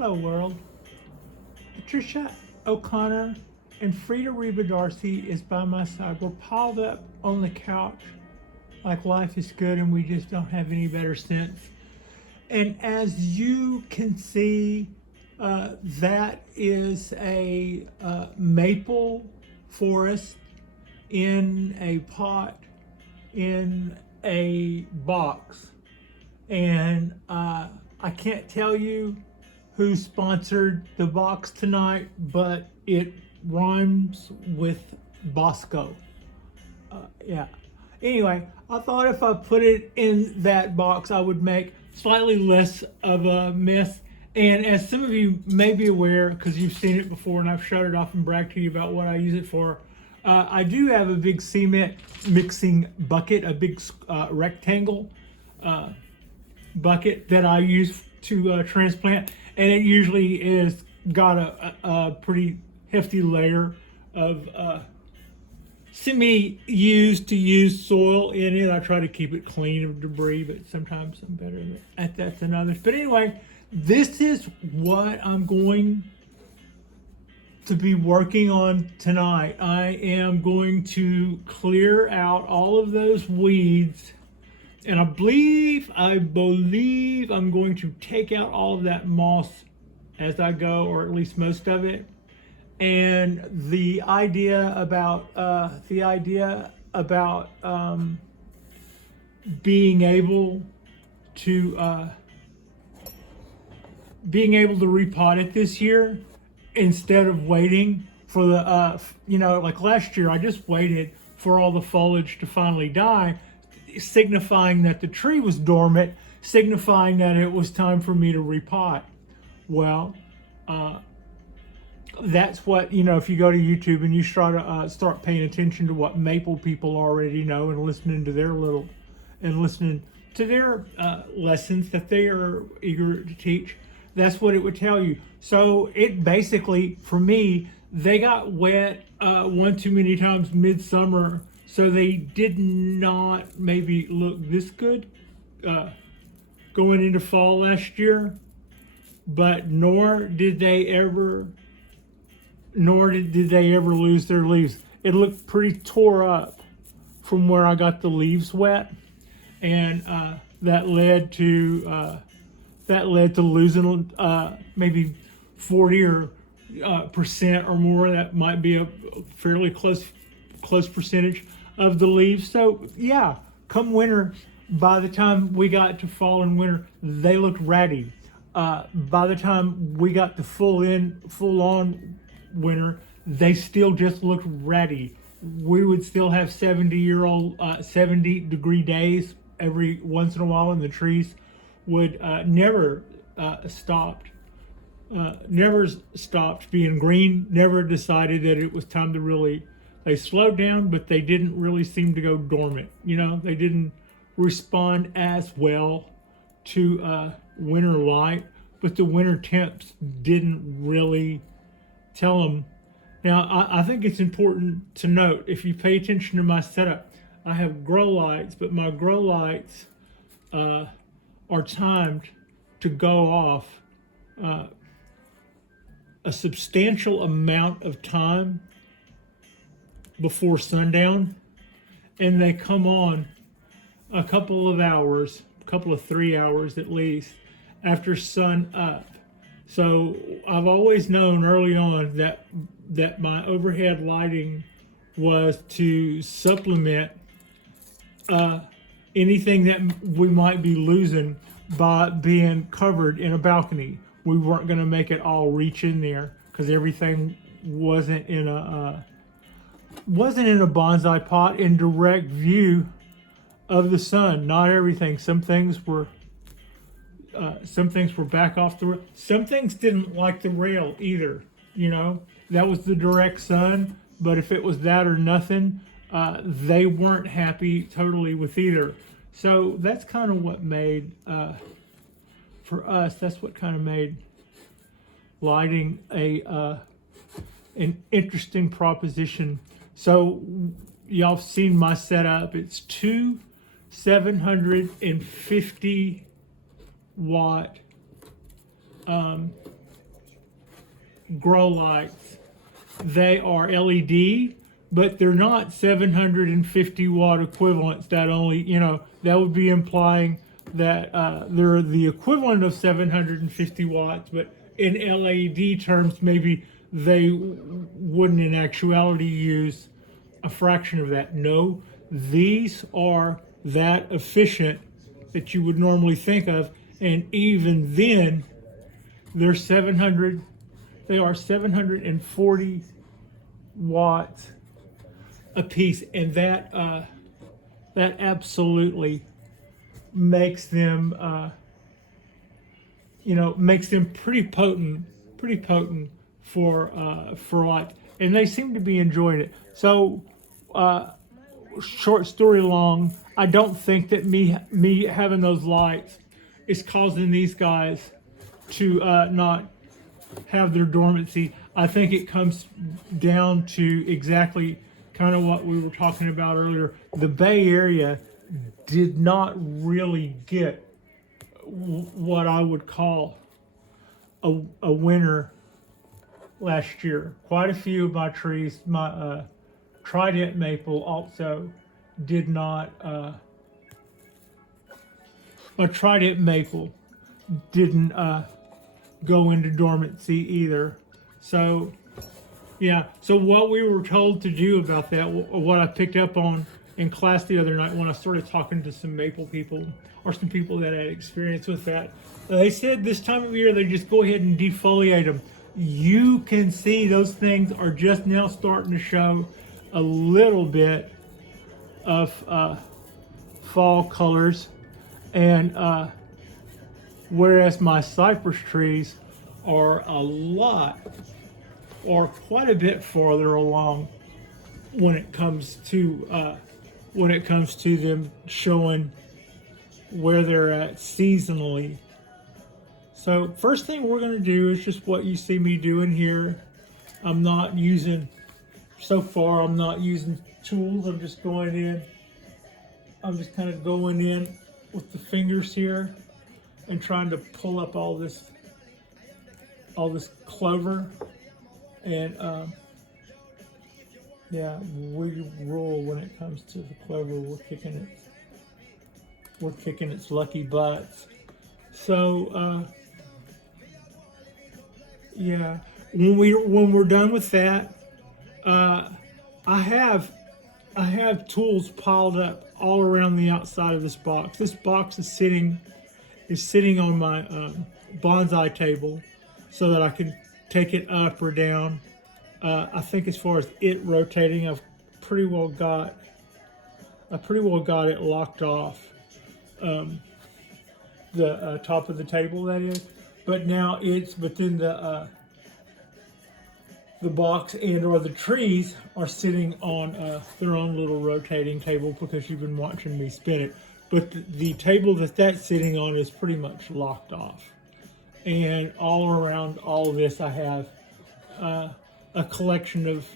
Hello world. Patricia O'Connor and Frida Reba Darcy is by my side. We're piled up on the couch like life is good and we just don't have any better sense. And as you can see, that is a maple forest in a pot in a box. And I can't tell you who sponsored the box tonight, but it rhymes with Bosco. Yeah. Anyway, I thought if I put it in that box, I would make slightly less of a mess. And as some of you may be aware, because you've seen it before and I've showed it off and bragged to you about what I use it for, I do have a big cement mixing bucket, a big rectangle bucket that I use to transplant, and it usually is got a pretty hefty layer of semi-used to used soil in it. I try to keep it clean of debris, but sometimes I'm better at that than others. But anyway, this is what I'm going to be working on tonight. I am going to clear out all of those weeds, and I believe I'm going to take out all of that moss as I go, or at least most of it. And the idea about being able to repot it this year instead of waiting for the like last year I just waited for all the foliage to finally die, signifying that the tree was dormant, signifying that it was time for me to repot. Well, that's what, if you go to YouTube and you try to start paying attention to what maple people already know and listening to their lessons that they are eager to teach, that's what it would tell you. So it basically, for me, they got wet one too many times midsummer, so they did not maybe look this good going into fall last year, but nor did they ever lose their leaves. It looked pretty tore up from where I got the leaves wet, and that led to losing maybe 40% or more. That might be a fairly close percentage of the leaves. So yeah, come winter, by the time we got to fall and winter, they looked ratty. By the time we got to full on winter, they still just looked ratty. We would still have 70-degree days every once in a while, and the trees would never stopped being green, never decided that it was time to really, they slowed down, but they didn't really seem to go dormant. They didn't respond as well to winter light, but the winter temps didn't really tell them. Now, I think it's important to note, if you pay attention to my setup, I have grow lights, but my grow lights are timed to go off a substantial amount of time before sundown, and they come on a couple of 3 hours at least after sun up. So I've always known early on that my overhead lighting was to supplement anything that we might be losing by being covered in a balcony. We weren't going to make it all reach in there because everything wasn't in a bonsai pot in direct view of the sun. Not everything. Some things were back off the rail. Some things didn't like the rail either. That was the direct sun. But if it was that or nothing, they weren't happy totally with either. So that's kind of what made, for us, that's what kind of made lighting an interesting proposition. So y'all have seen my setup. It's two 750 watt grow lights. They are LED, but they're not 750 watt equivalents. That only, that would be implying that they're the equivalent of 750 watts, but in LED terms, maybe they wouldn't in actuality use a fraction of that. No, these are that efficient that you would normally think of, and even then, they are 740 watts a piece, and that absolutely makes them makes them pretty potent for light, and they seem to be enjoying it. So short story long, I don't think that me having those lights is causing these guys to not have their dormancy. I think it comes down to exactly kind of what we were talking about earlier. The Bay Area did not really get what I would call a winter last year. Quite a few of my trees, my trident maple also did not, my trident maple didn't go into dormancy either. So yeah, so what we were told to do about that, what I picked up on in class the other night when I started talking to some maple people, or some people that had experience with that, they said this time of year they just go ahead and defoliate them. You can see those things are just now starting to show a little bit of fall colors, and whereas my cypress trees are quite a bit farther along when it comes to them showing where they're at seasonally. So first thing we're going to do is just what you see me doing here. I'm not using tools. I'm just going in. I'm just kind of going in with the fingers here and trying to pull up all this clover. And yeah, we rule when it comes to the clover. We're kicking its lucky butts. So yeah, when we're done with that, I have tools piled up all around the outside of this box. This box is sitting on my bonsai table so that I can take it up or down. I think as far as it rotating, I've pretty well got it locked off the top of the table, that is. But now it's within the box, and or the trees are sitting on their own little rotating table because you've been watching me spin it. But the table that's sitting on is pretty much locked off. And all around all of this, I have a collection of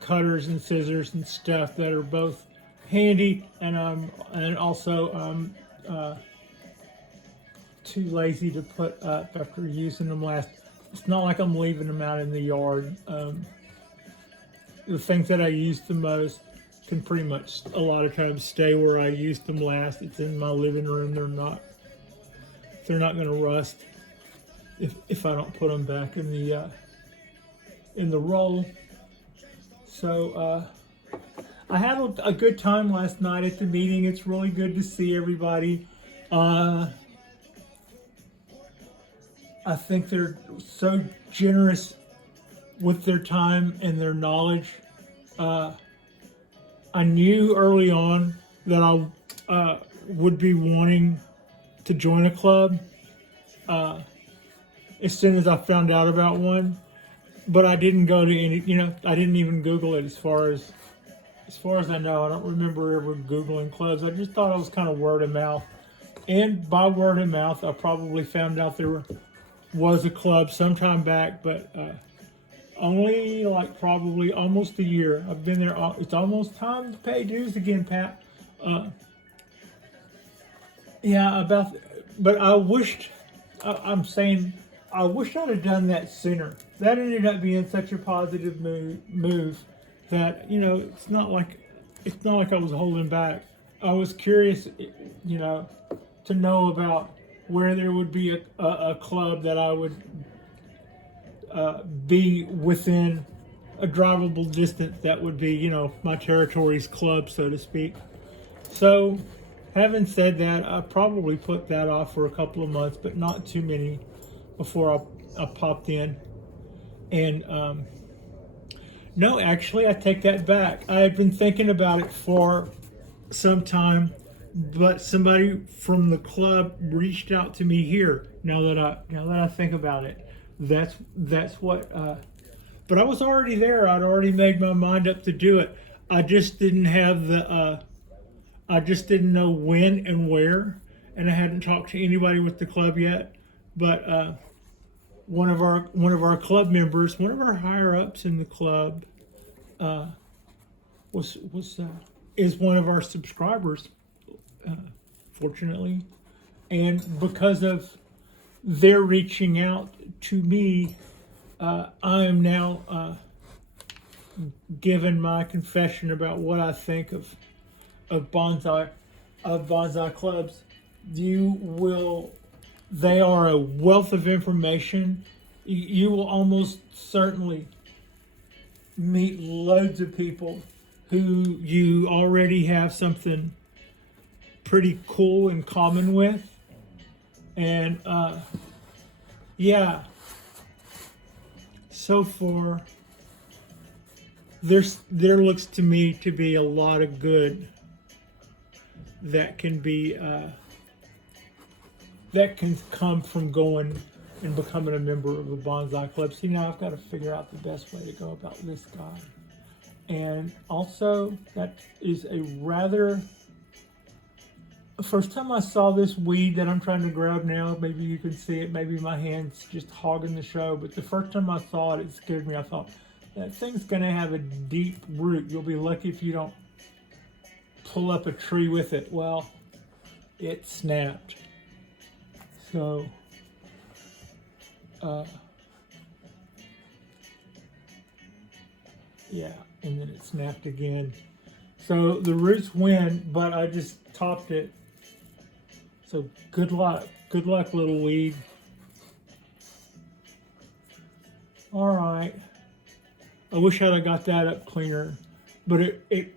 cutters and scissors and stuff that are both handy, and also too lazy to put up after using them last. It's not like I'm leaving them out in the yard. The things that I use the most can pretty much a lot of times stay where I used them last. It's in my living room. They're not going to rust if I don't put them back in the roll. So I had a good time last night at the meeting. It's really good to see everybody. I think they're so generous with their time and their knowledge. I knew early on that I would be wanting to join a club as soon as I found out about one, but I didn't go to any. I didn't even Google it. As far as I know, I don't remember ever Googling clubs. I just thought it was kind of word of mouth, and by word of mouth, I probably found out there was a club sometime back, but only like probably almost a year. I've been there. It's almost time to pay dues again, Pat. Yeah, but I wished. I'm saying I wish I'd have done that sooner. That ended up being such a positive move that, you know, it's not like I was holding back. I was curious, you know, to know about where there would be a club that I would be within a drivable distance that would be, you know, my territory's club, so to speak. So, having said that, I probably put that off for a couple of months, but not too many before I popped in. And no, actually, I take that back. I had been thinking about it for some time, but somebody from the club reached out to me here. Now that I think about it, that's what. But I was already there. I'd already made my mind up to do it. I just didn't have the. I just didn't know when and where, and I hadn't talked to anybody with the club yet. But one of our club members, one of our higher ups in the club, is one of our subscribers, fortunately, and because of their reaching out to me, I am now giving my confession about what I think of bonsai clubs. They are a wealth of information. You will almost certainly meet loads of people who you already have something pretty cool in common with. And yeah, so far there looks to me to be a lot of good that can be that can come from going and becoming a member of a bonsai club. See, now I've got to figure out the best way to go about this guy. And also, that is a rather... The first time I saw this weed that I'm trying to grab now, maybe you can see it, maybe my hand's just hogging the show, but the first time I saw it, it scared me. I thought, that thing's going to have a deep root. You'll be lucky if you don't pull up a tree with it. Well, it snapped. So, yeah, and then it snapped again. So the roots win, but I just topped it. So good luck, little weed. All right. I wish I'd have got that up cleaner, but it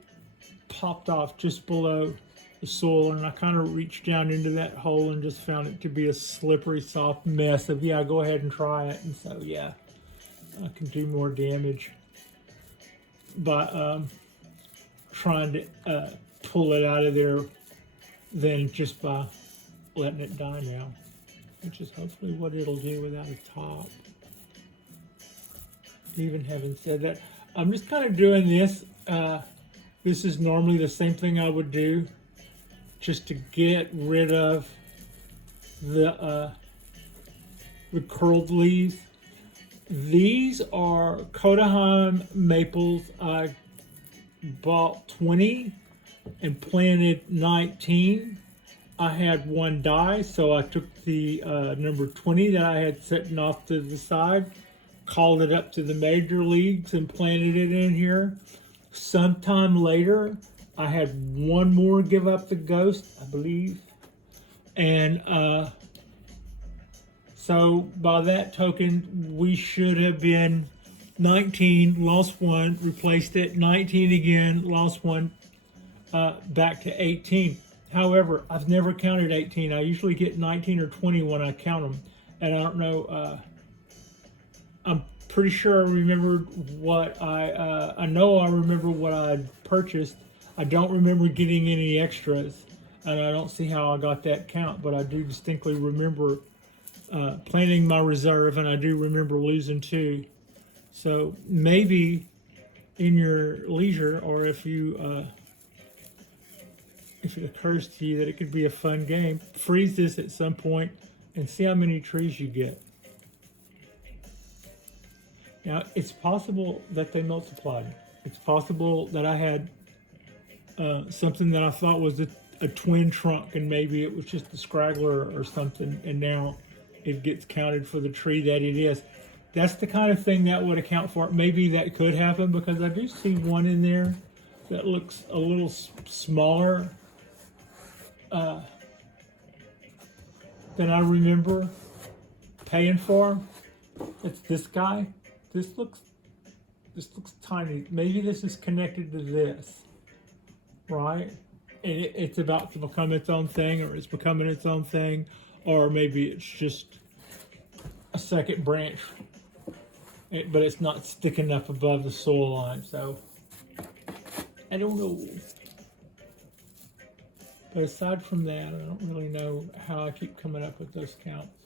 popped off just below the soil, and I kind of reached down into that hole and just found it to be a slippery, soft mess of, yeah, go ahead and try it. And so, yeah, I can do more damage by trying to pull it out of there than just by letting it die now, which is hopefully what it'll do without a top. Even having said that, I'm just kind of doing this. This is normally the same thing I would do just to get rid of the curled leaves. These are Koto Hime maples. I bought 20 and planted 19. I had one die, so I took the number 20 that I had sitting off to the side, called it up to the major leagues and planted it in here. Sometime later, I had one more give up the ghost, I believe. And so by that token, we should have been 19, lost one, replaced it, 19 again, lost one, back to 18. However, I've never counted 18. I usually get 19 or 20 when I count them. And I don't know, I'm pretty sure I remembered what I know I remember what I purchased. I don't remember getting any extras, and I don't see how I got that count, but I do distinctly remember planning my reserve, and I do remember losing 2. So maybe in your leisure, or if it occurs to you that it could be a fun game, freeze this at some point and see how many trees you get. Now, it's possible that they multiplied. It's possible that I had something that I thought was a twin trunk, and maybe it was just a scraggler or something, and now it gets counted for the tree that it is. That's the kind of thing that would account for it. Maybe that could happen because I do see one in there that looks a little smaller than I remember paying for. It's this guy. This looks tiny. Maybe this is connected to this, right? And it's about to become its own thing, or it's becoming its own thing, or maybe it's just a second branch, but it's not sticking up above the soil line. So I don't know. But aside from that, I don't really know how I keep coming up with those counts.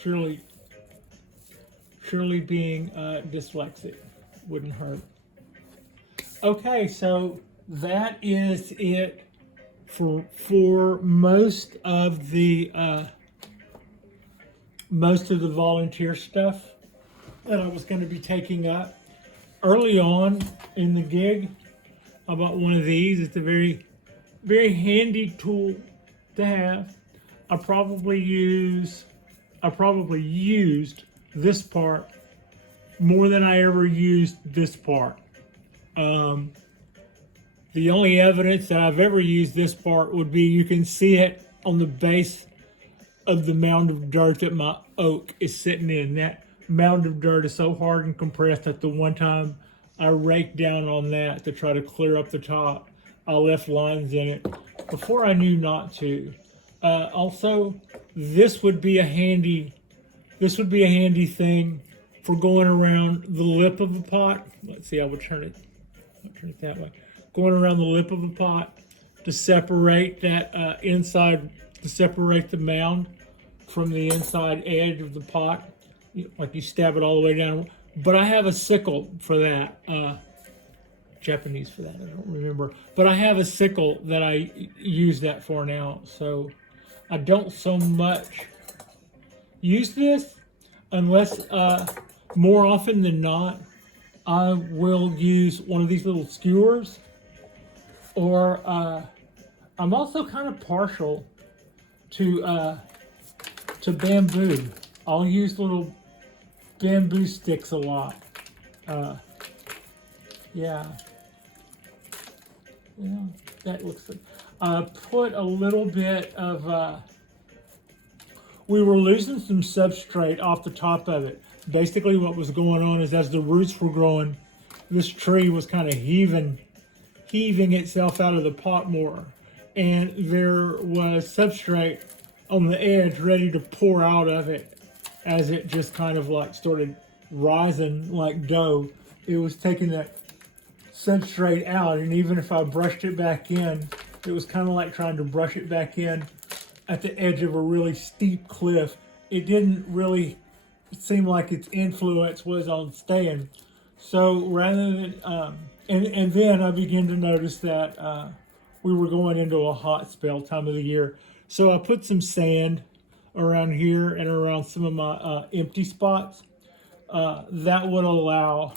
Surely being dyslexic wouldn't hurt. Okay, so that is it for most of the volunteer stuff that I was going to be taking up. Early on in the gig, I bought one of these. It's a very, very handy tool to have. I probably used this part more than I ever used this part. The only evidence that I've ever used this part would be you can see it on the base of the mound of dirt that my oak is sitting in. That mound of dirt is so hard and compressed that the one time I raked down on that to try to clear up the top, I left lines in it before I knew not to. Also, this would be a handy thing for going around the lip of the pot. Let's see, I would turn it that way. Going around the lip of the pot to separate that inside, to separate the mound from the inside edge of the pot. Like you stab it all the way down. But I have a sickle for that. Japanese for that, I don't remember. But I have a sickle that I use that for now. So I don't so much use this unless more often than not, I will use one of these little skewers, or I'm also kind of partial to bamboo. I'll use little bamboo sticks a lot. Yeah, that looks good. Put a little bit of, we were losing some substrate off the top of it. Basically what was going on is as the roots were growing, this tree was kind of heaving itself out of the pot more. And there was substrate on the edge ready to pour out of it as it just kind of like started rising like dough. It was taking that substrate out, and even if I brushed it back in, it was kind of like trying to brush it back in at the edge of a really steep cliff. It didn't really seem like its influence was on staying. So rather than, and then I began to notice that we were going into a hot spell time of the year. So I put some sand around here and around some of my empty spots. That would allow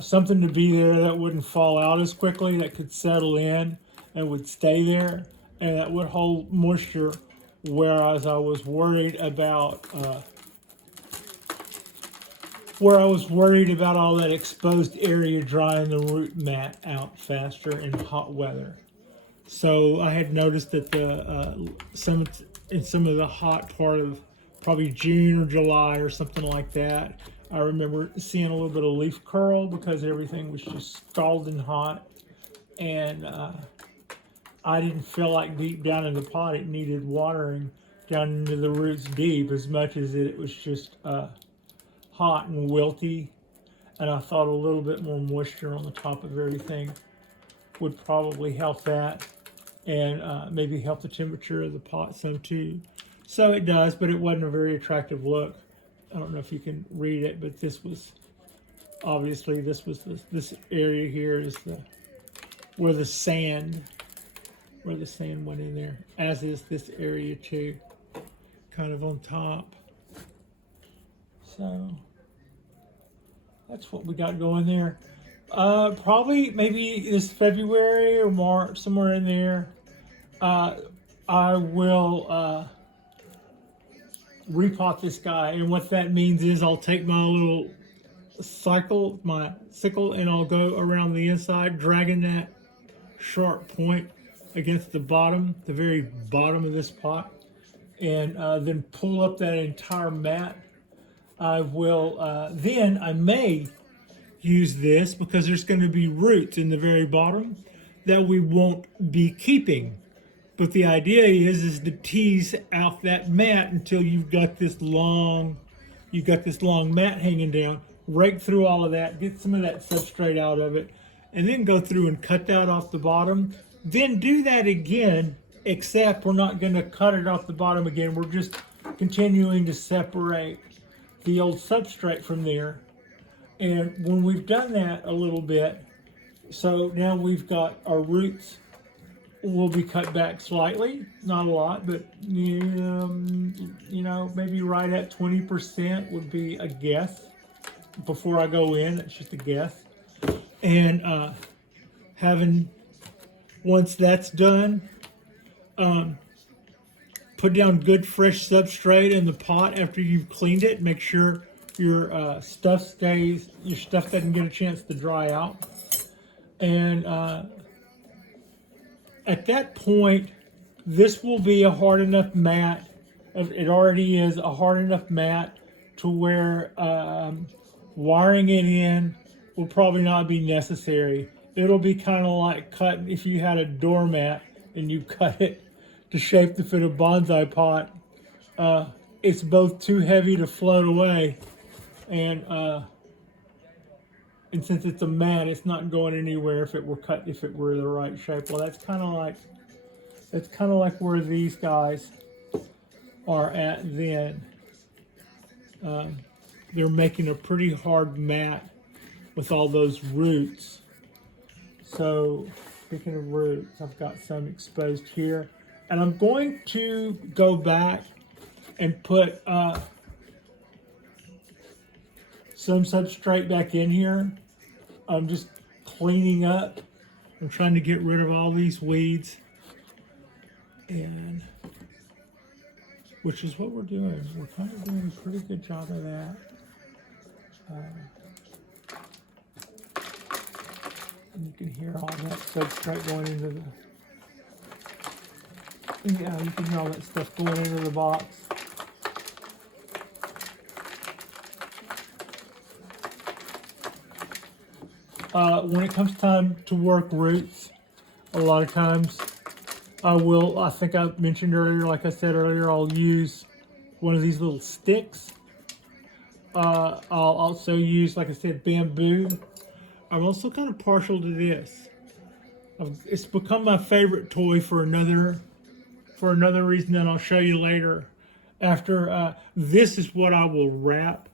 something to be there that wouldn't fall out as quickly, that could settle in and would stay there, and that would hold moisture, whereas I was worried about all that exposed area drying the root mat out faster in hot weather. So I had noticed that some of the hot part of probably June or July or something like that, I remember seeing a little bit of leaf curl because everything was just scalding hot, and I didn't feel like deep down in the pot it needed watering down into the roots deep as much as it was just hot and wilty, and I thought a little bit more moisture on the top of everything would probably help that, and maybe help the temperature of the pot some too. So it does, but it wasn't a very attractive look. I don't know if you can read it, but this was obviously this area here is where the sand went in there, as is this area too, kind of on top. So that's what we got going there. Probably maybe this February or March, somewhere in there. I will repot this guy, and what that means is I'll take my little my sickle, and I'll go around the inside, dragging that sharp point against the bottom, the very bottom of this pot, and then pull up that entire mat. I will, then I may use this because there's going to be roots in the very bottom that we won't be keeping. But the idea is to tease out that mat until you've got this long mat hanging down. Rake through all of that, get some of that substrate out of it, and then go through and cut that off the bottom. Then do that again, except we're not going to cut it off the bottom again. We're just continuing to separate the old substrate from there. And when we've done that a little bit, so now we've got our roots will be cut back slightly, not a lot, but you know, maybe right at 20% would be a guess. Before I go in, it's just a guess. And once that's done, put down good fresh substrate in the pot after you've cleaned it. Make sure your stuff doesn't get a chance to dry out. And at that point, this will be a hard enough mat. It already is a hard enough mat to where wiring it in will probably not be necessary. It'll be kind of like cutting if you had a doormat and you cut it to shape to fit a bonsai pot. It's both too heavy to float away, and since it's a mat, it's not going anywhere if it were the right shape. Well, that's kind of like where these guys are at then. They're making a pretty hard mat with all those roots. So, speaking of roots, I've got some exposed here. And I'm going to go back and put some substrate back in here. I'm just cleaning up. I'm trying to get rid of all these weeds. And which is what we're doing. We're kind of doing a pretty good job of that. And you can hear all that substrate going into the... Yeah, you can hear all that stuff going into the box. When it comes time to work roots, a lot of times I think I mentioned earlier, like I said earlier, I'll use one of these little sticks. I'll also use, like I said, bamboo. I'm also kind of partial to this. It's become my favorite toy for another reason that I'll show you later. After this is what I will wrap.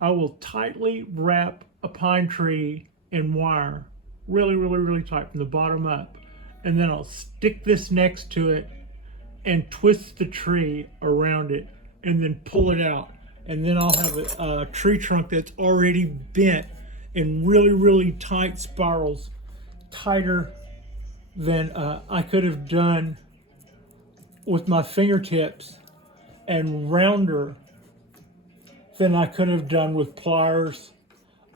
I will tightly wrap a pine tree in wire, really tight from the bottom up, and then I'll stick this next to it and twist the tree around it, and then pull it out, and then I'll have a tree trunk that's already bent in really tight spirals, tighter than I could have done with my fingertips, and rounder than I could have done with pliers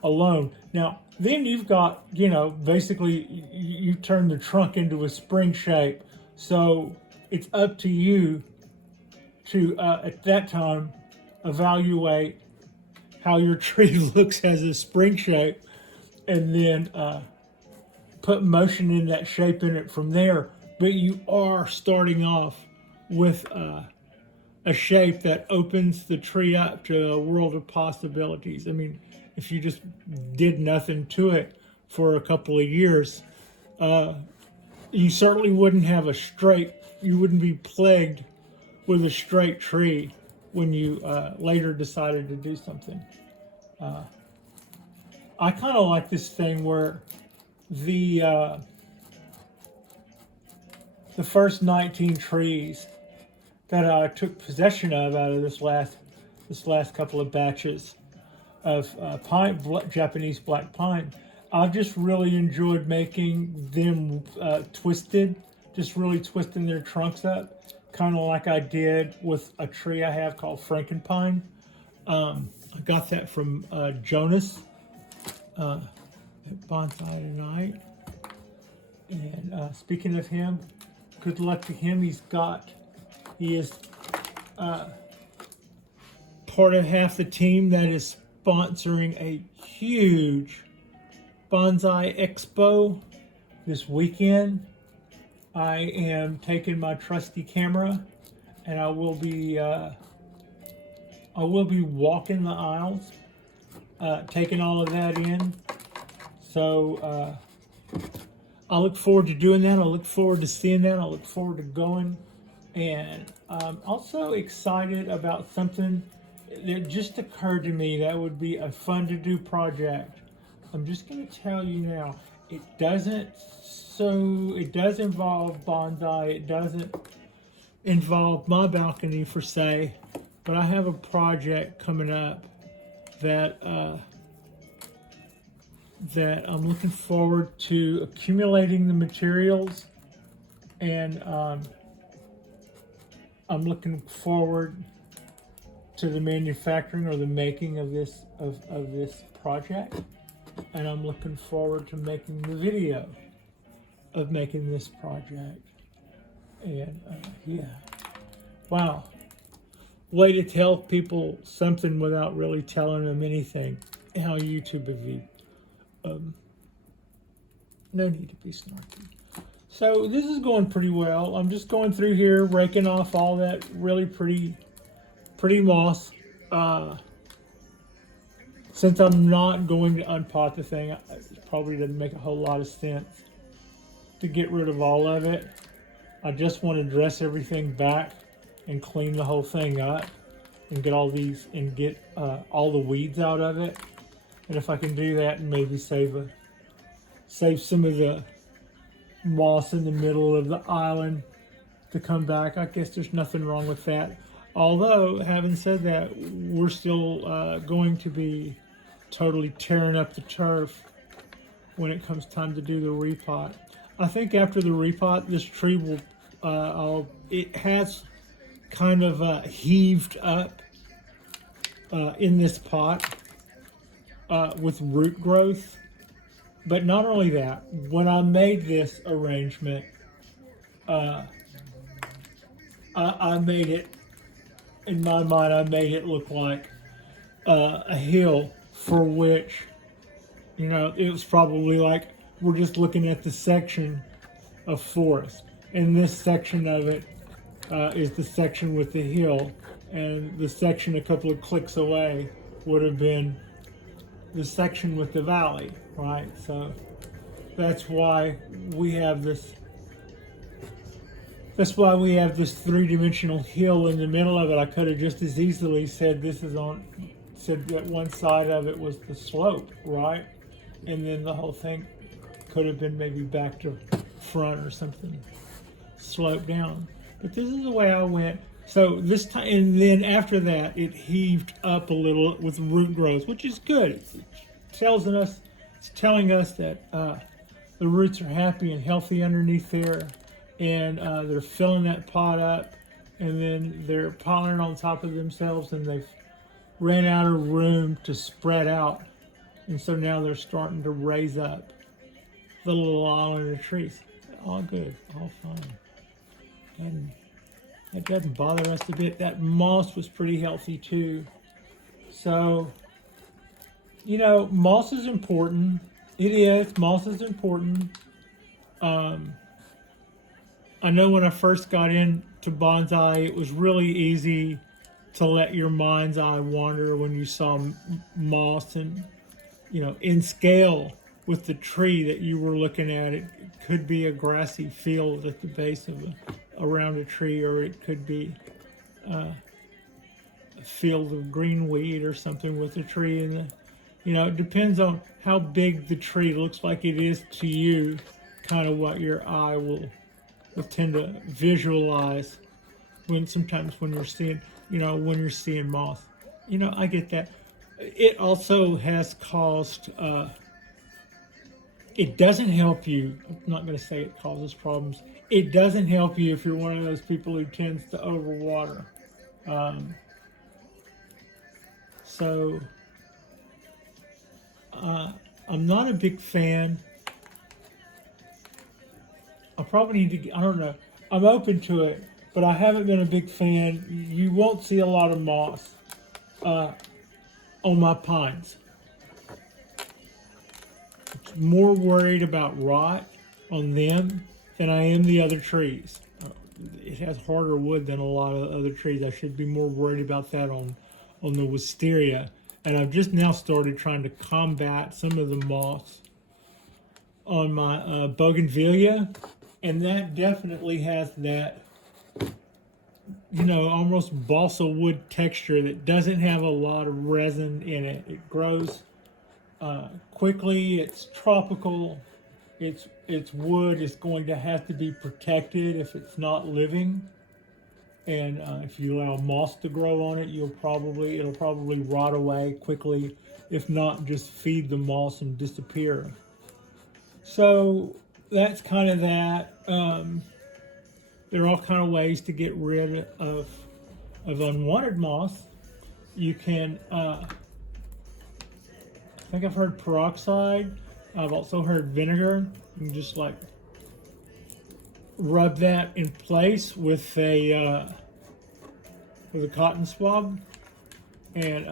alone. Now, then you've got, you know, basically you turn the trunk into a spring shape. So it's up to you to, at that time, evaluate how your tree looks as a spring shape, and then put motion in that shape in it from there. But you are starting off with a shape that opens the tree up to a world of possibilities. I mean, if you just did nothing to it for a couple of years, you certainly wouldn't have you wouldn't be plagued with a straight tree when you later decided to do something. I kind of like this thing where the first 19 trees that I took possession of out of this last couple of batches of Japanese black pine, I've just really enjoyed making them twisted just really twisting their trunks up, kind of like I did with a tree I have called Frankenpine. I got that from Jonas at Bonsai Tonight. And speaking of him, good luck to him. He is part of half the team that is sponsoring a huge bonsai expo this weekend. I am taking my trusty camera, and I will be walking the aisles, taking all of that in. So I look forward to doing that. I look forward to seeing that. I look forward to going. And I'm also excited about something that just occurred to me that would be a fun to do project. I'm just going to tell you now. It does involve bonsai. It doesn't involve my balcony per se, but I have a project coming up that that I'm looking forward to accumulating the materials, and I'm looking forward to the manufacturing or the making of this project, and I'm looking forward to making the video of making this project. And yeah, wow, way to tell people something without really telling them anything. How YouTube of you. No need to be snarky. So this is going pretty well. I'm just going through here, raking off all that really pretty moss. Since I'm not going to unpot the thing, it probably doesn't make a whole lot of sense to get rid of all of it. I just want to dress everything back and clean the whole thing up and get all these and get all the weeds out of it. And if I can do that and maybe save some of the moss in the middle of the island to come back, I guess there's nothing wrong with that. Although, having said that, we're still going to be totally tearing up the turf when it comes time to do the repot. I think after the repot, this tree will, it has kind of heaved up in this pot with root growth. But not only that, when I made this arrangement, I made it, in my mind, I made it look like a hill for which, you know, it was probably like we're just looking at the section of Forrest. And this section of it is the section with the hill. And the section a couple of clicks away would have been the section with the valley, right? So that's why we have this. That's why we have this three-dimensional hill in the middle of it. I could have just as easily said said that one side of it was the slope, right? And then the whole thing could have been maybe back to front or something, sloped down. But this is the way I went. So this time, and then after that, it heaved up a little with root growth, which is good. It's telling us that the roots are happy and healthy underneath there, and they're filling that pot up, and then they're piling on top of themselves, and they've ran out of room to spread out, and so now they're starting to raise up the little island of trees. All good, all fine, and it doesn't bother us a bit. That moss was pretty healthy too. So, you know, moss is important. It is. Moss is important. I know when I first got into bonsai, it was really easy to let your mind's eye wander when you saw moss and, you know, in scale with the tree that you were looking at. It could be a grassy field at the base of around a tree, or it could be a field of green weed or something with a tree in the, you know, it depends on how big the tree looks like it is to you, kind of what your eye will tend to visualize sometimes when you're seeing, you know, when you're seeing moss. You know, I get that. It also has caused, it doesn't help you. I'm not going to say it causes problems. it doesn't help you if you're one of those people who tends to overwater. Um, so I'm not a big fan. I probably need to get, I don't know. I'm open to it, but I haven't been a big fan. You won't see a lot of moss on my pines. More worried about rot on them than I am the other trees. It has harder wood than a lot of other trees. I should be more worried about that on the wisteria. And I've just now started trying to combat some of the moss on my bougainvillea, and that definitely has that, you know, almost balsa wood texture that doesn't have a lot of resin in it. It grows quickly. It's tropical. Its wood is going to have to be protected if it's not living, and if you allow moss to grow on it, it'll probably rot away quickly. If not, just feed the moss and disappear. So that's kind of that. There are all kind of ways to get rid of unwanted moss. You can, I think I've heard peroxide. I've also heard vinegar. You can just like rub that in place with a cotton swab, and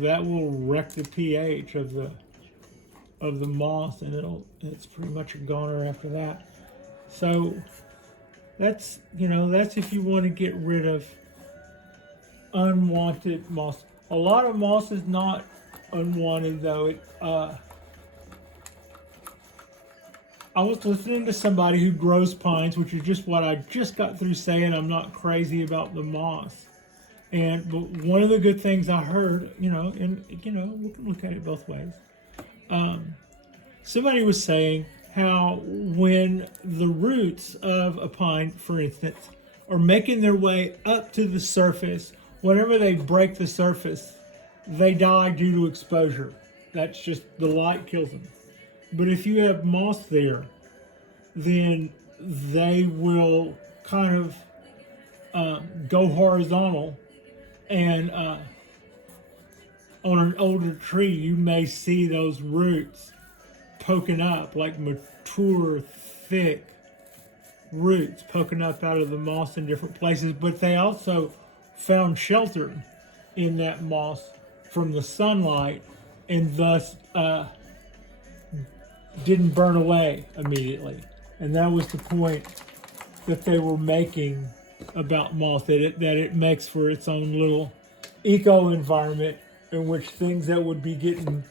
that will wreck the pH of the moss, and it's pretty much a goner after that. So that's if you want to get rid of unwanted moss. A lot of moss is not unwanted though. I was listening to somebody who grows pines, which is just what I just got through saying. I'm not crazy about the moss. But one of the good things I heard, we can look at it both ways. Somebody was saying how when the roots of a pine, for instance, are making their way up to the surface, whenever they break the surface, they die due to exposure. That's just the light kills them. But if you have moss there, then they will kind of go horizontal, and on an older tree, you may see those roots poking up, like mature, thick roots poking up out of the moss in different places. But they also found shelter in that moss from the sunlight, and thus didn't burn away immediately. And that was the point that they were making about moss, that it makes for its own little eco environment in which things that would be getting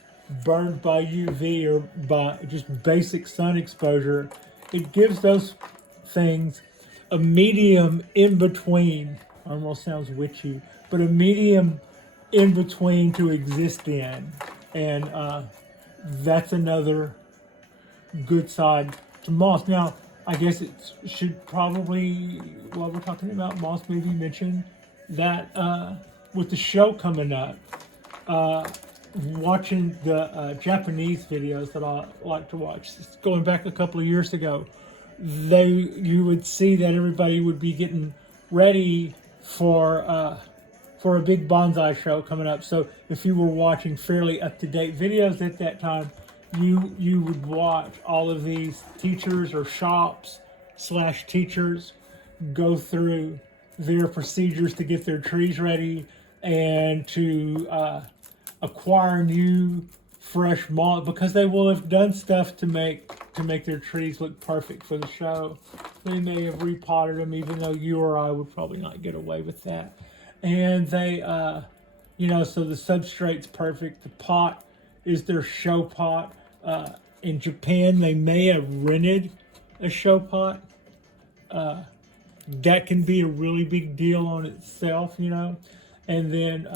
burned by UV or by just basic sun exposure, it gives those things a medium in between. Almost sounds witchy, but a medium in between to exist in. And that's another good side to moss. Now, I guess it should probably, while we're talking about moss, maybe mention that with the show coming up, watching the Japanese videos that I like to watch, going back a couple of years ago, you would see that everybody would be getting ready for a big bonsai show coming up. So if you were watching fairly up-to-date videos at that time, you would watch all of these teachers or shops/teachers go through their procedures to get their trees ready and to acquire new fresh moss, because they will have done stuff to make their trees look perfect for the show. They may have repotted them, even though you or I would probably not get away with that. And they, so the substrate's perfect. The pot is their show pot. In Japan, they may have rented a show pot. That can be a really big deal on itself, And then,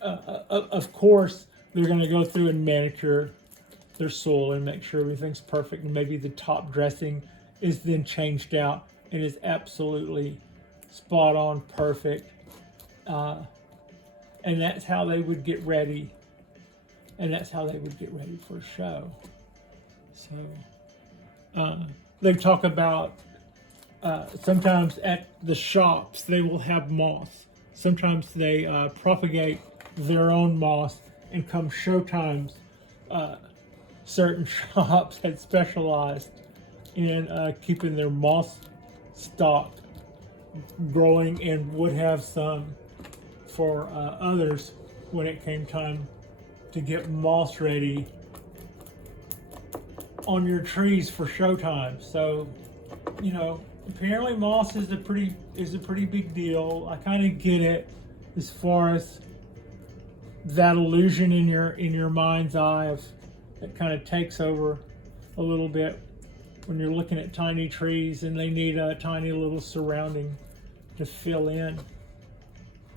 of course, they're going to go through and manicure their soil and make sure everything's perfect. And maybe the top dressing is then changed out and is absolutely spot on perfect. And that's how they would get ready. And that's how they would get ready for a show. So they talk about Sometimes at the shops they will have moss. Sometimes they propagate their own moss, and come show times, certain shops had specialized in keeping their moss stock growing, and would have some for others when it came time to get moss ready on your trees for showtime. So, you know, apparently moss is a pretty big deal. I kind of get it as far as that illusion in your mind's eye of that kind of takes over a little bit when you're looking at tiny trees and they need a tiny little surrounding to fill in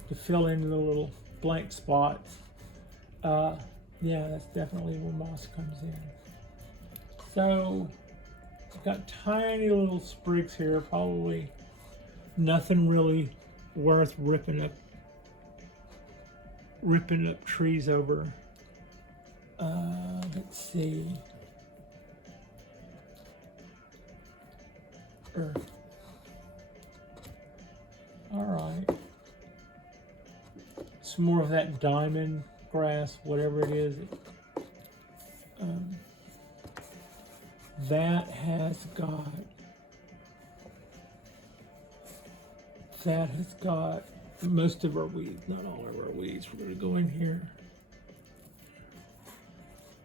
the little blank spots. Yeah, that's definitely where moss comes in. So I've got tiny little sprigs here, probably nothing really worth ripping up trees over. Let's see. Earth. All right. Some more of that diamond grass, whatever it is. That has got most of our weeds, not all of our weeds. We're going to go in here.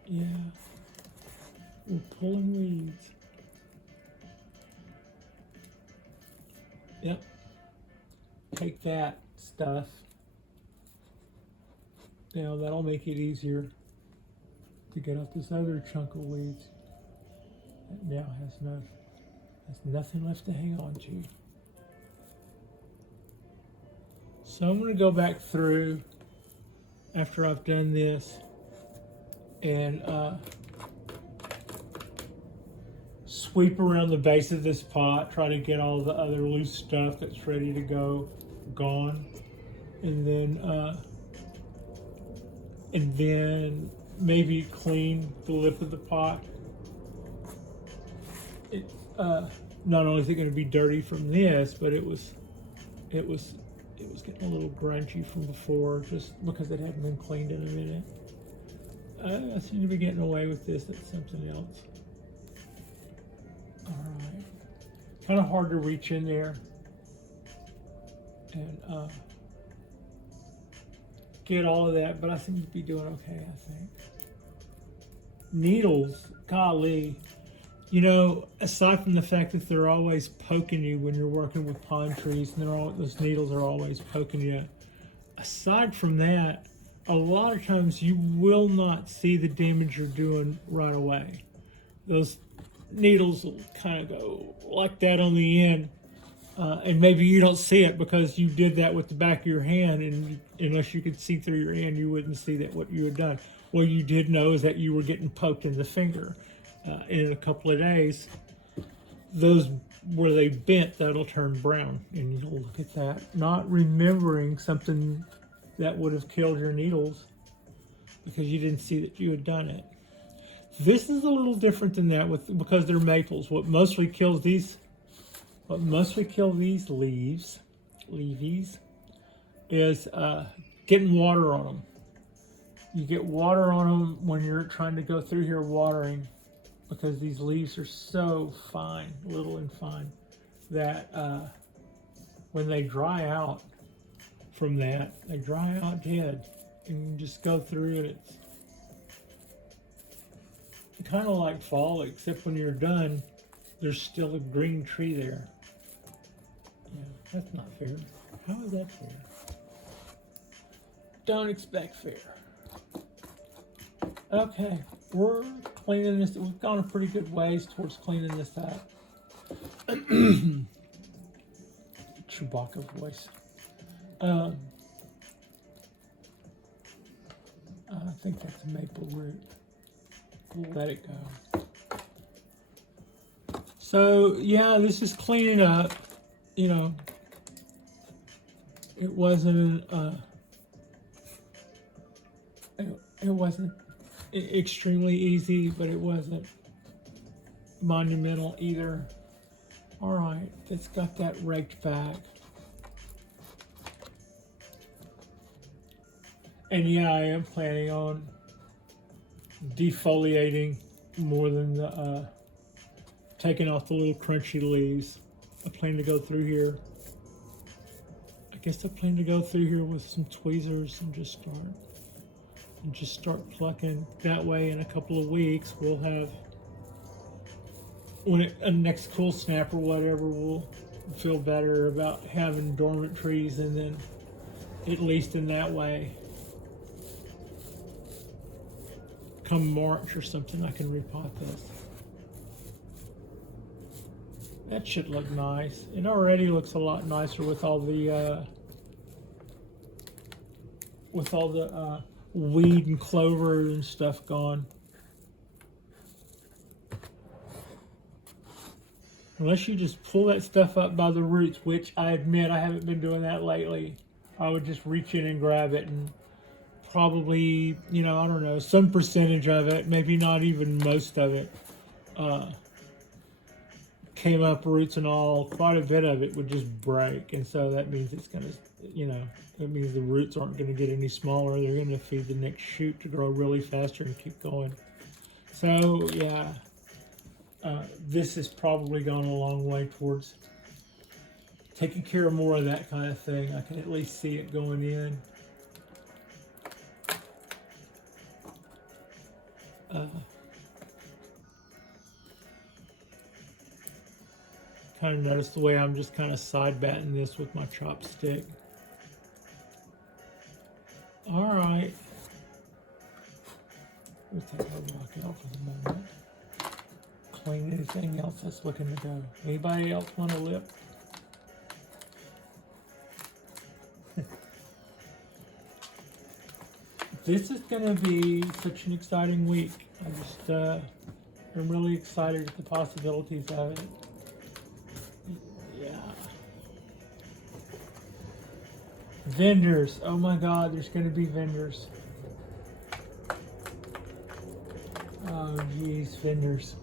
Yeah, we're pulling weeds. Yep. Take that stuff. Now that'll make it easier to get out this other chunk of weeds that now has nothing left to hang on to. So I'm going to go back through after I've done this and sweep around the base of this pot, try to get all the other loose stuff that's ready to go gone, and then maybe clean the lip of the pot. It not only is it going to be dirty from this, but it was getting a little grungy from before, just because it hadn't been cleaned in a minute. I seem to be getting away with this. That's something else. All right. Kind of hard to reach in there and get all of that, but I seem to be doing okay, I think. Needles, golly. You know, aside from the fact that they're always poking you when you're working with pine trees, and those needles are always poking you, aside from that, a lot of times you will not see the damage you're doing right away. Those needles will kind of go like that on the end, and maybe you don't see it because you did that with the back of your hand, and unless you could see through your hand, you wouldn't see that what you had done. What you did know is that you were getting poked in the finger. In a couple of days, those where they bent, that'll turn brown, and you'll look at that, not remembering something that would have killed your needles because you didn't see that you had done it. This is a little different than that because they're maples. What mostly kills these leaves is getting water on them. You get water on them when you're trying to go through here watering, because these leaves are so fine, little and fine, that when they dry out from that, they dry out dead. And you just go through and it's kind of like fall, except when you're done, there's still a green tree there. Yeah, that's not fair. How is that fair? Don't expect fair. Okay, we're cleaning this. We've gone a pretty good ways towards cleaning this up. Chewbacca voice. I think that's a maple root. We'll let it go. So yeah, this is cleaning up. You know, it wasn't it wasn't extremely easy, but it wasn't monumental either. All right, it's got that raked back. And yeah, I am planning on defoliating more than the taking off the little crunchy leaves. I plan to go through here. I guess I plan to go through here with some tweezers and just start plucking. That way, in a couple of weeks, we'll have, when a next cool snap or whatever, we'll feel better about having dormant trees, and then at least in that way, come March or something, I can repot this. That should look nice. It already looks a lot nicer with all the weed and clover and stuff gone. Unless you just pull that stuff up by the roots, which I admit I haven't been doing that lately. I would just reach in and grab it, and probably, you know, I don't know, some percentage of it, maybe not even most of it, came up roots and all. Quite a bit of it would just break, and so that means it's going to, you know, that means the roots aren't going to get any smaller. They're going to feed the next shoot to grow really faster and keep going. So yeah, this has probably gone a long way towards taking care of more of that kind of thing. I can at least see it going in. Kind of notice the way I'm just kind of side batting this with my chopstick. All right. We'll take our rock out for the moment. Clean anything else that's looking to go. Anybody else want a lip? This is going to be such an exciting week. I'm really excited at the possibilities of it. Yeah. Vendors. Oh my God, there's going to be vendors. Oh geez, vendors.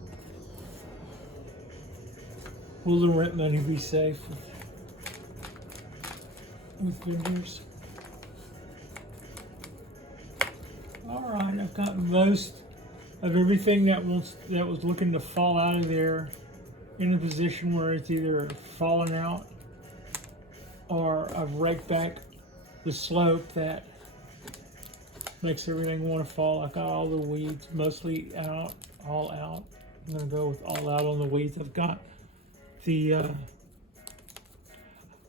Will the rent money be safe with vendors? All right, I've got most of everything that was looking to fall out of there in a position where it's either fallen out or I've raked back the slope that makes everything want to fall. I got all the weeds mostly out, all out. I'm gonna go with all out on the weeds. I've got the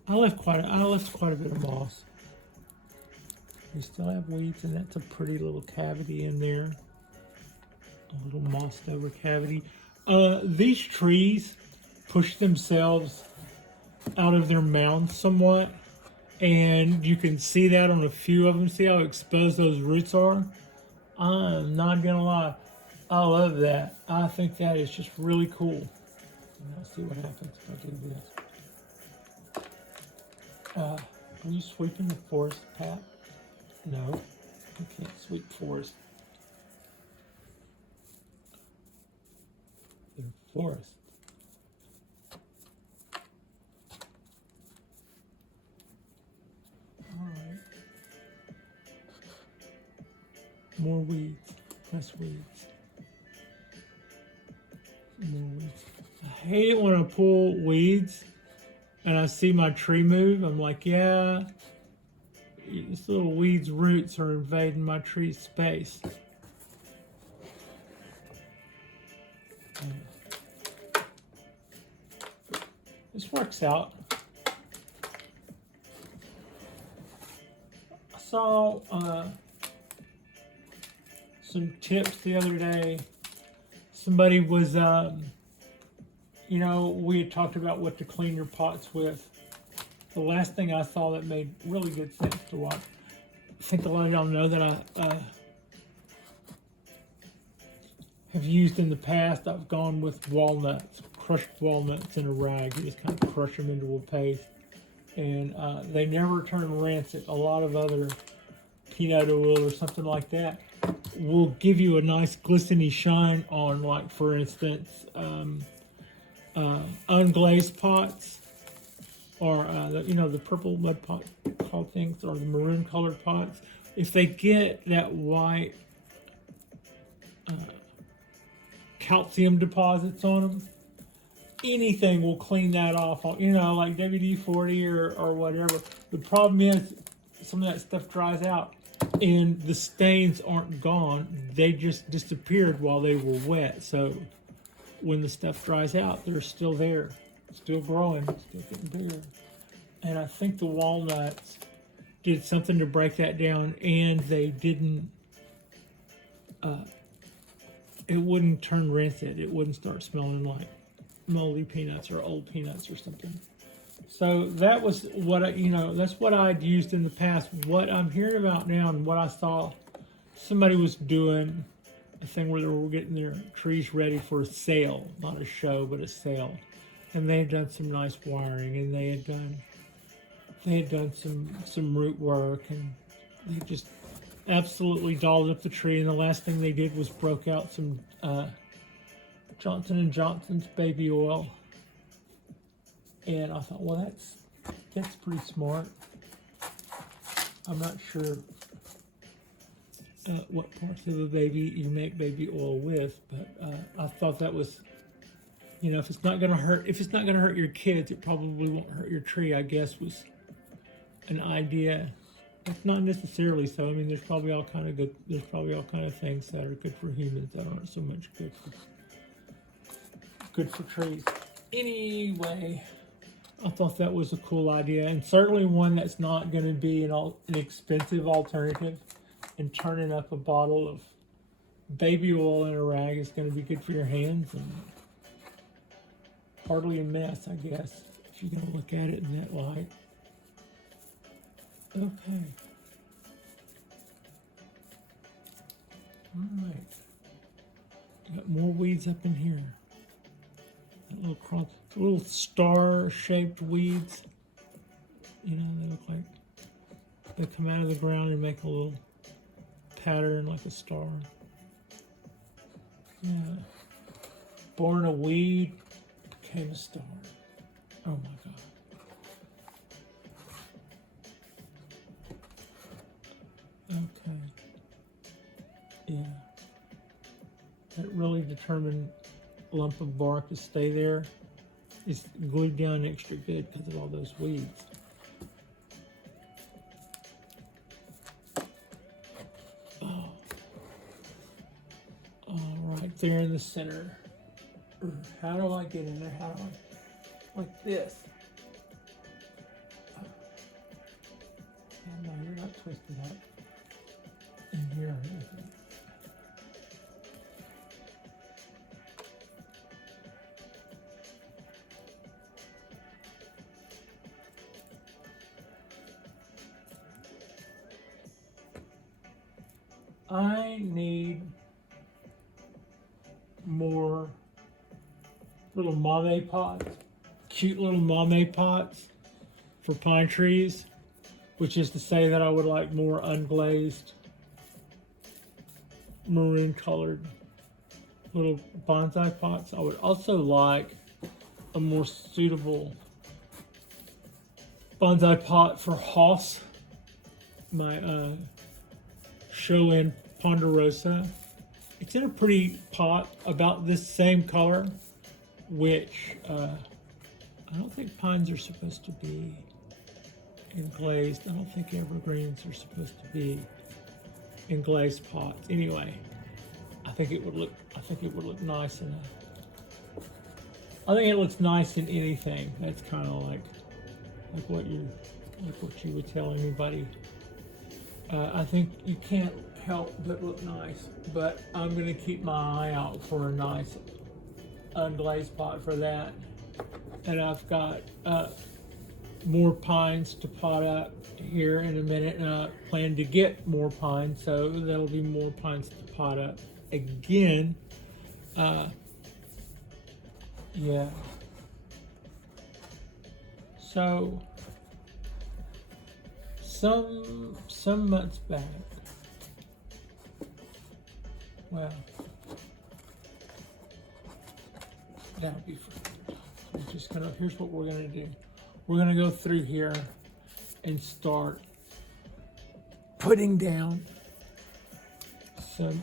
I left quite a bit of moss. We still have weeds, and that's a pretty little cavity in there. A little mossed over cavity. These trees push themselves out of their mounds somewhat, and you can see that on a few of them. See how exposed those roots are? I'm not gonna lie, I love that. I think that is just really cool. Let's see what happens if I do this. Are you sweeping the forest, Pat? No, you can't sweep forest. They're forest. All right. More weeds. Less weeds. More weeds. I hate it when I pull weeds and I see my tree move. I'm like, yeah, these little weeds' roots are invading my tree space. This works out. I saw some tips the other day. Somebody was, you know, we had talked about what to clean your pots with. The last thing I saw that made really good sense to watch. I think a lot of y'all know that I have used in the past. I've gone with walnuts, crushed walnuts in a rag. You just kind of crush them into a paste. And they never turn rancid. A lot of other peanut oil or something like that will give you a nice glistening shine on, like, for instance, unglazed pots, or the purple mud pot things, or the maroon colored pots. If they get that white calcium deposits on them, anything will clean that off. Like WD-40 or whatever. The problem is some of that stuff dries out, and the stains aren't gone. They just disappeared while they were wet. So when the stuff dries out, they're still there, still growing, still getting bigger. And I think the walnuts did something to break that down, and they didn't, it wouldn't turn rancid. It wouldn't start smelling like moldy peanuts or old peanuts or something. So that was what that's what I'd used in the past. What I'm hearing about now, and what I saw somebody was doing, a thing where they were getting their trees ready for a sale, not a show, but a sale. And they had done some nice wiring, and they had done some root work, and they just absolutely dolled up the tree. And the last thing they did was broke out some Johnson & Johnson's baby oil. And I thought, well, that's pretty smart. I'm not sure what parts of a baby you make baby oil with, but I thought that was, if it's not gonna hurt your kids, it probably won't hurt your tree, I guess, was an idea. It's not necessarily so. I mean, there's probably all kind of things that are good for humans that aren't so much good for trees. Anyway, I thought that was a cool idea, and certainly one that's not going to be an expensive alternative. And turning up a bottle of baby oil in a rag is going to be good for your hands, and hardly a mess, I guess, if you're going to look at it in that light. Okay. All right. Got more weeds up in here. Little star-shaped weeds. They look like they come out of the ground and make a little pattern like a star. Yeah. Born a weed, became a star. Oh my God. Okay. Yeah. That really determined lump of bark to stay there. It's glued down extra good because of all those weeds. Oh. All right, there in the center. How do I get in there? How do I? Like this. No, you're not twisted up. In here. I need more little mame pots, cute little mame pots for pine trees, which is to say that I would like more unglazed, maroon colored little bonsai pots. I would also like a more suitable bonsai pot for Hoss, my show-in ponderosa. It's in a pretty pot about this same color, which I don't think pines are supposed to be englazed. I don't think evergreens are supposed to be in glazed pots. Anyway, I think it would look nice in I think it looks nice in anything. That's kind of like what you would tell anybody. I think you can't help but look nice, but I'm going to keep my eye out for a nice unglazed pot for that. And I've got more pines to pot up here in a minute, and I plan to get more pines, so there'll be more pines to pot up again. Yeah. So some months back, well, that'll be for just kind of, here's what we're gonna do. We're gonna go through here and start putting down some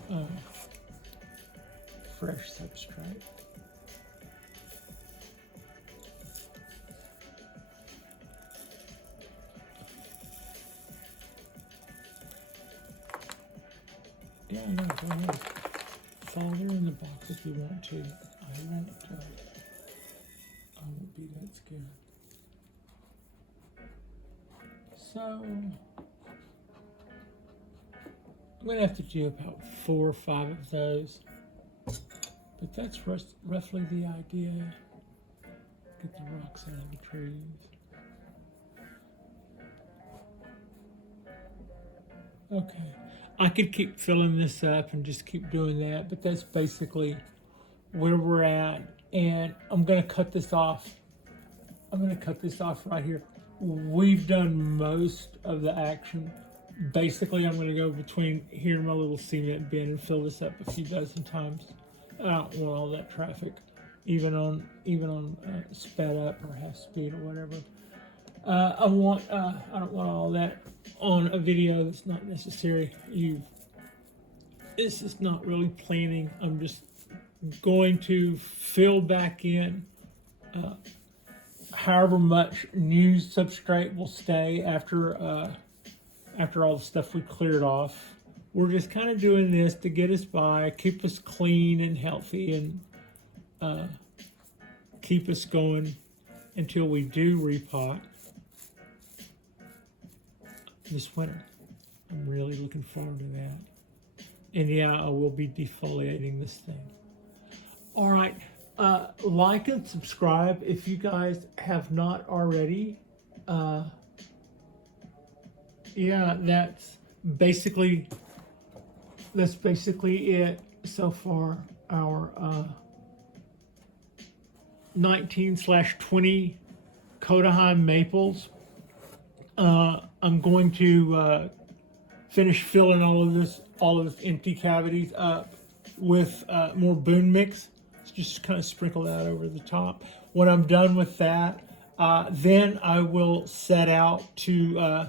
fresh substrate. Yeah, no, go ahead. Follow in the box if you want to. I won't be that scared. So I'm gonna have to do about 4 or 5 of those, but that's roughly the idea. Get the rocks out of the trees. Okay, I could keep filling this up and just keep doing that, but that's basically where we're at. And I'm gonna cut this off. I'm gonna cut this off right here. We've done most of the action. Basically, I'm gonna go between here and my little cement bin and fill this up a few dozen times. I don't want all that traffic, even on sped up or half speed or whatever. I don't want all that on a video. That's not necessary. This is not really planning. I'm just going to fill back in however much new substrate will stay after all the stuff we cleared off. We're just kind of doing this to get us by, keep us clean and healthy, and keep us going until we do repot this winter. I'm really looking forward to that. And yeah, I will be defoliating this thing. All right, like and subscribe if you guys have not already. Yeah, that's basically it so far. Our 19/20 Koto Hime maples. I'm going to finish filling all of this empty cavities up with more boon mix. Just kind of sprinkle that over the top. When I'm done with that, then I will set out to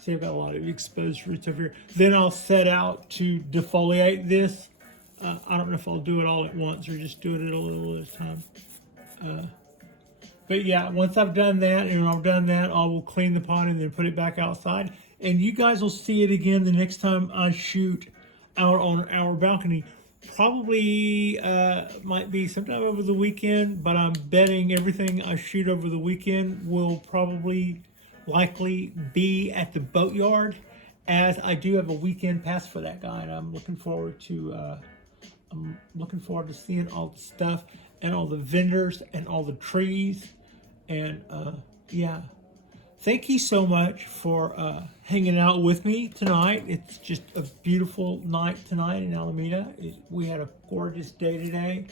see, I've got a lot of exposed roots over here. Then I'll set out to defoliate this. I don't know if I'll do it all at once or just do it a little at a time. But yeah, once I've done that, and I've done that, I will clean the pot and then put it back outside. And you guys will see it again the next time I shoot out on our balcony. Probably might be sometime over the weekend, but I'm betting everything I shoot over the weekend will likely be at the boatyard, as I do have a weekend pass for that guy, and I'm looking forward to seeing all the stuff and all the vendors and all the trees. And yeah, thank you so much for hanging out with me tonight. It's just a beautiful night tonight in Alameda. We had a gorgeous day today,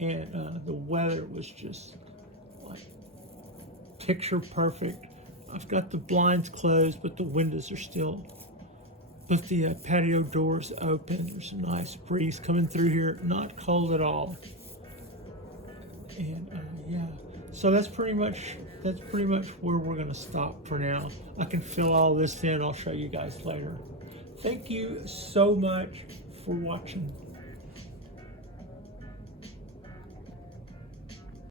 and the weather was just like picture perfect. I've got the blinds closed, but the windows are still, but the patio doors open. There's a nice breeze coming through here, not cold at all. And yeah, so that's pretty much where we're gonna stop for now. I can fill all this in. I'll show you guys later. Thank you so much for watching.